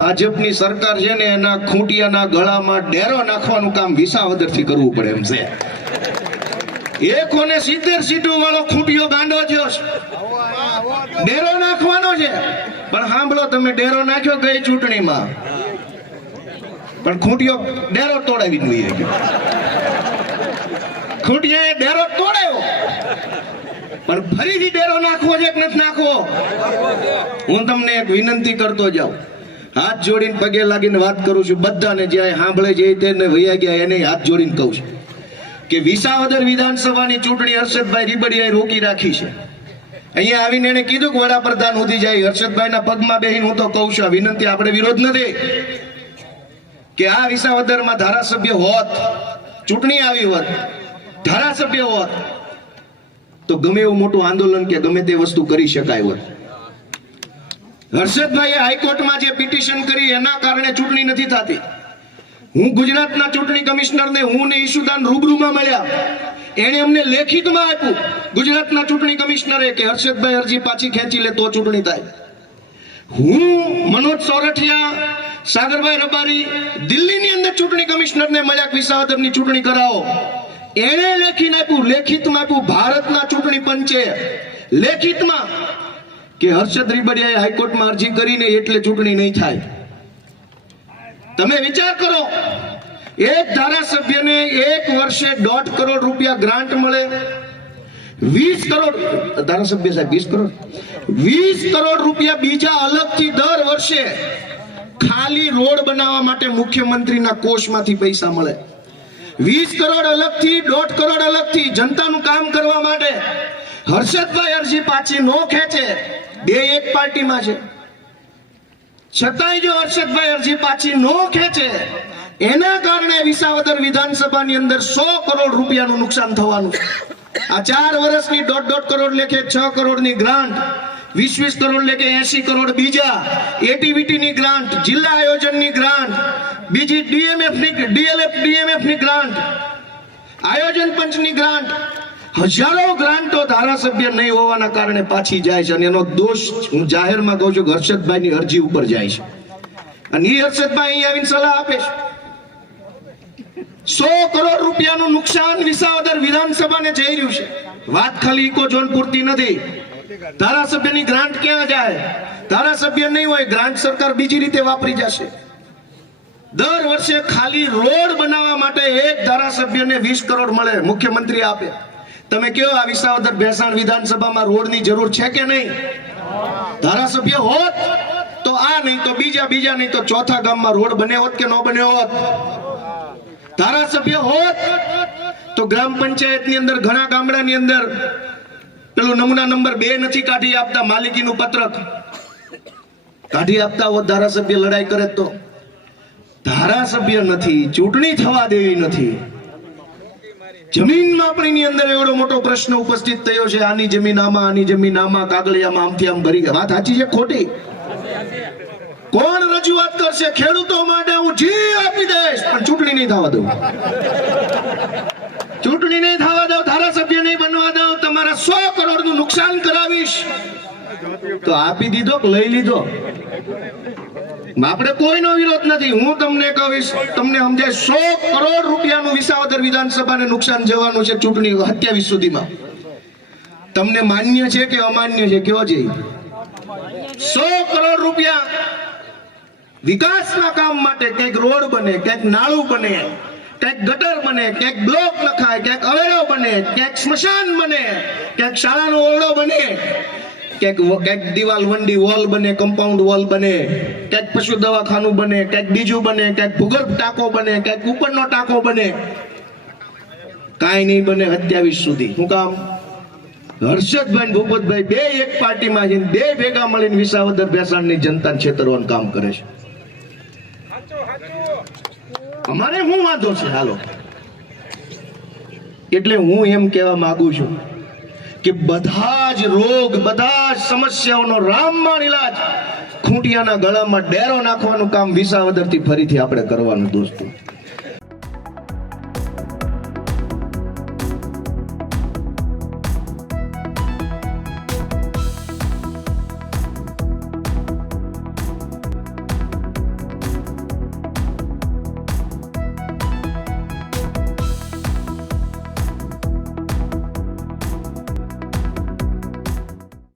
ભાજપની સરકાર છે ને એના ખૂંટિયાના ગળામાં ડેરો નાખવાનું કામ વિસાવદરથી કરવું પડે એમ છે. એકોને 70 સીટો વાળો ખૂંટિયો ગાંડો થયો છે, ડેરો નાખવાનો છે. પણ સાંભળો, તમે ડેરો નાખ્યો ગઈ ચૂંટણીમાં, પણ ખૂંટિયો ડેરો તોડાવી લઈ ગયો. ખૂંટિયાએ ડેરો તોડાયો, પણ ફરીથી ડેરો નાખવો છે કે નથી નાખવો? હું તમને એક વિનંતી કરતો જાઉં, હાથ જોડીને પગે લાગીને વાત કરું છું બધાને, જ્યાં સાંભળે છે તેને વૈયા ગયા એને હાથ જોડીને કહું છું કે વિસાવદર વિધાનસભાની ચૂંટણી હર્ષદભાઈ રીબડિયાએ રોકી રાખી છે. અહીંયા આવીને એને કીધું કે વડાપ્રધાન ઉધી જાય. હર્ષદભાઈના પગમાં બેહીને હું તો કહું છું, આ વિનંતી આપણે વિરોધ નથી, કે આ વિસાવદરમાં ધારાસભ્ય હોત, ચૂંટણી આવી હોત, ધારાસભ્ય હોત, તો ગમે એવું મોટું આંદોલન કે ગમે તે વસ્તુ કરી શકાય હોત. હર્ષદભાઈએ હાઈકોર્ટમાં જે પિટિશન કરી એના કારણે ચૂંટણી નથી થતી. હું ગુજરાતના ચૂંટણી કમિશનરને હું ને ઈશુદાન રૂબરૂમાં મળ્યા, એણે અમને લેખિતમાં આપ્યું ગુજરાતના ચૂંટણી કમિશનરે કે હર્ષદભાઈ અરજી પાછી ખેંચી લે તો ચૂંટણી થાય. હું મનોજ સોરઠિયા, સાગરભાઈ રબારી દિલ્હીની અંદર ચૂંટણી કમિશનરને મળ્યા કે વિસાવદરની ચૂંટણી કરાવો, એણે લેખીને આપ્યું, લેખિતમાં આપ્યું. ભારતના ચૂંટણી પંચે લેખિતમાં કે હર્ષદ રીબડિયાએ હાઈકોર્ટમાં અરજી કરીને એટલે ચૂંટણી નહીં થાય. તમે વિચાર કરો, એક ધારાસભ્યને એક વર્ષે 1.5 કરોડ રૂપિયા ગ્રાન્ટ મળે, 20 કરોડ ધારાસભ્ય સાહેબ 20 કરોડ રૂપિયા બીજા અલગથી દર વર્ષે ખાલી રોડ બનાવવા માટે મુખ્યમંત્રીના કોષમાંથી પૈસા મળે. 20 કરોડ અલગથી, 1.5 કરોડ અલગથી જનતાનું કામ કરવા માટે. હર્ષદભાઈ અરજી પાછી નો ખેંચે, બે એક પાર્ટીમાં છે, છતાંય જો હર્ષદભાઈ અરજી પાછી નો ખેંચે, એના કારણે વિસાવદર વિધાનસભાની અંદર 100 કરોડ રૂપિયાનું નુકસાન થવાનું. આ 4 વર્ષની 1.5 કરોડ લેખે 6 કરોડની ગ્રાન્ટ, 20 કરોડ લેખે 80 કરોડ બીજા એટીવીટીની ગ્રાન્ટ, જિલ્લા આયોજનની ગ્રાન્ટ, બીજી ડીએમએફની ગ્રાન્ટ, આયોજન પંચની ગ્રાન્ટ, હજારો ગ્રાન્ટો ધારાસભ્ય નહીં હોવાના કારણે પાછી જાય છે. અને એનો દોષ હું જાહેરમાં કહું છું કે હર્ષદભાઈની અરજી ઉપર જાય છે. અને એ હર્ષદભાઈ અહીં આવીને સલાહ આપે છે. 100 કરોડ રૂપિયાનું નુકસાન વિસાવદર વિધાનસભાને જઈ રહ્યું છે. વાત ખાલી ઇકો ઝોન પૂરતી નથી. ધારાસભ્યની ગ્રાન્ટ ક્યાં જાય? ધારાસભ્ય નહીં હોય, ગ્રાન્ટ સરકાર બીજી રીતે વાપરી જશે. દર વર્ષે ખાલી રોડ બનાવવા માટે એક ધારાસભ્યને 20 કરોડ મળે, મુખ્યમંત્રી આપે. તમે કહો આ વિસાવદર ભેસાણ વિધાનસભામાં રોડની જરૂર છે કે નહીં? ધારાસભ્ય હોત તો આ નહીં તો બીજા નહીં તો ચોથા ગામમાં રોડ બને હોત કે ન બને હોત? ધારાસભ્ય હોત તો ગ્રામ પંચાયતની અંદર ઘણા ગામડાની અંદર પેલું નમૂના નંબર 2 નથી કાઢી આપતા, માલિકીનું પત્રક કાઢી આપતા હોત ધારાસભ્ય લડાઈ કરે તો. ધારાસભ્ય નથી, ચૂંટણી થવા દેવી નથી. જમીન માપણીની અંદર એવડો મોટો પ્રશ્ન ઉપસ્થિત થયો છે, આની જમીન આમાં, આની જમીન આમાં, કાગળિયામાં આમથી આમ ભરી ગયા. વાત સાચી છે ખોટી? કોણ રજૂઆત કરશે? ખેડૂતો માટે હું જી આપી દઈશ, પણ ચૂંટણી નહીં થવા દઉં. ચૂંટણી નહીં થવા દઉં, ધારાસભ્ય નહીં બનવા દઉં, તમારા 100 કરોડનું નુકસાન કરાવીશ. તો આપી દીધો કે લઈ લીધો, આપણે કોઈનો વિરોધ નથી. હું તમને કહીશ, તમને સમજાય, 100 કરોડ રૂપિયાનું વિસાવદર વિધાનસભાને નુકસાન જવાનું છે ચૂંટણી 27 સુધીમાં. તમને માન્ય છે કે અમાન્ય છે? કેવો છે? 100 કરોડ રૂપિયા વિકાસના કામ માટે, ક્યાંક રોડ બને, ક્યાંક નાળું બને, ક્યાંક ગટર બને, ક્યાંક બ્લોક નખાય, ક્યાંક અવેડો બને, ક્યાંક સ્મશાન બને, ક્યાંક શાળાનો ઓરડો બને, ક્યાંક દિવાલ વંડી વોલ બને, કમ્પાઉન્ડ વોલ બને, ક્યાંક પશુ દવાખાનું બને, ક્યાંક બીજું બને, ક્યાંક ભૂગર્ભ ટાંકો બને, ક્યાંક ઉપરનો ટાંકો બને. કાંઈ નહીં બને 27 સુધી. શું કામ? હર્ષદભાઈ ભૂપતભાઈ બે એક પાર્ટીમાં જઈને બે ભેગા મળીને વિસાવદર ભેસાણની જનતાને છેતરવાનું કામ કરે છે. અમારે શું વાંધો છે? હાલો, એટલે હું એમ કહેવા માંગુ છું કે બધા જ રોગ, બધા જ સમસ્યાઓનો રામબાણ ઇલાજ ખૂંટિયાના ગળામાં ડેરો નાખવાનું કામ વિસાવદરથી ફરીથી આપણે કરવાનું દોસ્તો.